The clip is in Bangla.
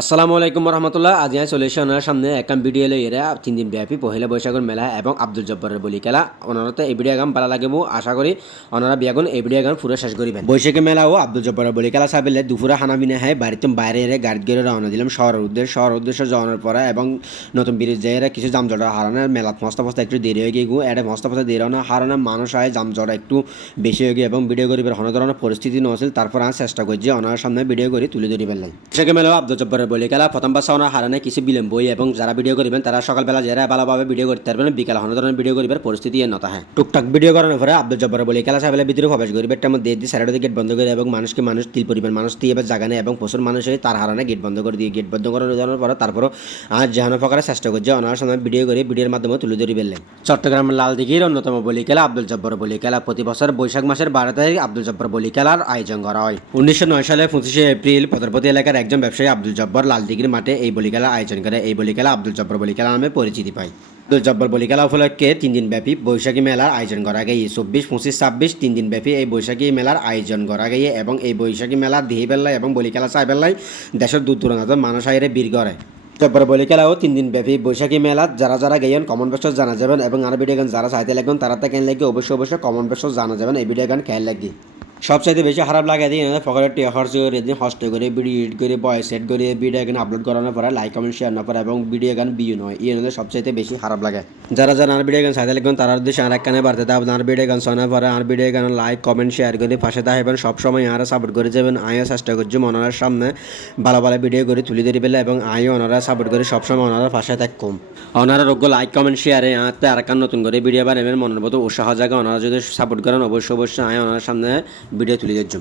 আসসালামু আলাইকুম রহমতুল্লাহ। আজ আমি চলে এসে ওনার সামনে একটা ভিডিও লই এরা 3 দিন ব্যাপী পহেলা বৈশাখের মেলা এবং আব্দুল জব্বারের বলি খেলা। ওনারা তো এই ভিডিও গান ভালো লাগবে আশা করি ওনারা বিয়াগুন এই ভিডিও গান পুরো শেষ করিবেন। বৈশাখী মেলা ও আব্দুল জব্বারের বলি খেলা সাবিলে দুপুরে হানা বিনা হয় বাড়িতে বাইরে এরে গাড়ি গেড়ে রওনা দিলাম শহর উদ্দেশ্যে যাওয়ার পরে এবং নতুন ব্রিজ যাইরা কিছু জামজট হারানোর মেলাত মস্ত একটু দেরি হয়ে গিয়ে এটা মস্ত দেরি হওয়ার হারানো মানুষ হয় জামজট একটু বেশি হয়ে গিয়ে এবং ভিডিও করিবার কোনো ধরনের পরিস্থিতি নছিল। তারপর আমি চেষ্টা করছি ওনার সামনে ভিডিও করে তুলে ধরি পেলাম। বৈশাখী মেলা আব্দুল জব্বারের বলি খেলা প্রথমবার সাউনা হারানে কিছু বিলম্ব এবং যারা ভিডিও করবেন তারা সকালবেলা যারা ভালোভাবে ভিডিও করতে পারবেন বিকাল কোনো ধরনের ভিডিও করিবার পরিস্থিতি নতা হয়। টুকটাক ভিডিও করানোর পরে আব্দুল জব্বার বলি খেলা সাহেবের ভিতরে প্রবেশ করিবে একটা মধ্যে দিয়ে সাইডে গেট বন্ধ করে এবং মানুষ তিল পরিমাণ মানুষ দিয়ে এবার জাগানে এবং প্রচুর মানুষ হয়ে তার হারানে গেট বন্ধ করে দিয়ে গেট বন্ধ করানোর পরে তারপরও আজ যেহানো প্রকারের চেষ্টা করছে ওনার সময় ভিডিও করে ভিডিওর মাধ্যমে তুলে ধরি পেলেন। চট্টগ্রামের লালদিঘির অন্যতম বলি খেলা আব্দুল জব্বার বলি খেলা প্রতি বছর বৈশাখ মাসের 12 তারিখ আব্দুল জব্বার বলি খেলার আয়োজন করা হয়। 1909 সালে 25শে এপ্রিল পদরপতি এলাকার একজন ব্যবসায়ী আব্দুল জব্বার লালদিঘির মাঠে এই বলি খেলা আয়োজন করে। এই বলি খেলা আব্দুল জব্বার বলি খেলা নামে পরিচিতি পায়। আব্দুল জব্বার বলি খেলা উপলক্ষে 3 দিন ব্যাপী বৈশাখী মেলার আয়োজন করা গিয়ে 24, 25, 26 3 দিন ব্যাপী এই বৈশাখী মেলার আয়োজন করা গিয়ে এবং এই বৈশাখী মেলার দিহি বেলায় এবং বলি খেলা চাই বেলায় দেশের দূর দূরান্ত মানুষ আইরে বীর করে। জব্বার বলি খেলাও 3 দিন ব্যাপী বৈশাখী মেলাত যারা গেয়েন কমন বেশস জানা যাবেন এবং আর ভিডিও গান যারা চাইতে লাগবেন তারা তা কেন লাগে অবশ্যই কমন বেশস জানা যাবেন এই ভিডিও গান খেয়াল লাগবে। সবচাইতে বেশি খারাপ লাগে দিই পকেটের টিয়া খরচ করে দিন হস্ট করে ভিডিও এডিট করে বয়েস সেট করে ভিডিও গান আপলোড করানোর পরে লাইক কমেন্ট শেয়ার না করে এবং ভিডিও গান ভিউ নয় সবচাইতে বেশি খারাপ লাগে। যারা আর ভিডিও গান চাইতে লাগবেন তারা উদ্দেশ্যে আর একখানে বাড়তে থাকবেন। আর ভিডিও গান শোনার পরে আর ভিডিও গান লাইক কমেন্ট শেয়ার করে পাশে থাকবেন সবসময় আর সাপোর্ট করে যাবেন। আমিও চেষ্টা করছি ওনার সামনে ভালো ভিডিও করে তুলে ধরে পেলে এবং আমিও ওনারা সাপোর্ট করে সবসময় ওনারা পাশে থাকুন। ওনারা রোগ্য লাইক কমেন্ট শেয়ারে আতে আর একটা নতুন করে ভিডিও বানাবেন মনের মতো উৎসাহ জায়গা ওনারা যদি সাপোর্ট করেন অবশ্যই আমি ওনার সামনে ভিডিও তুলে দিচ্ছি।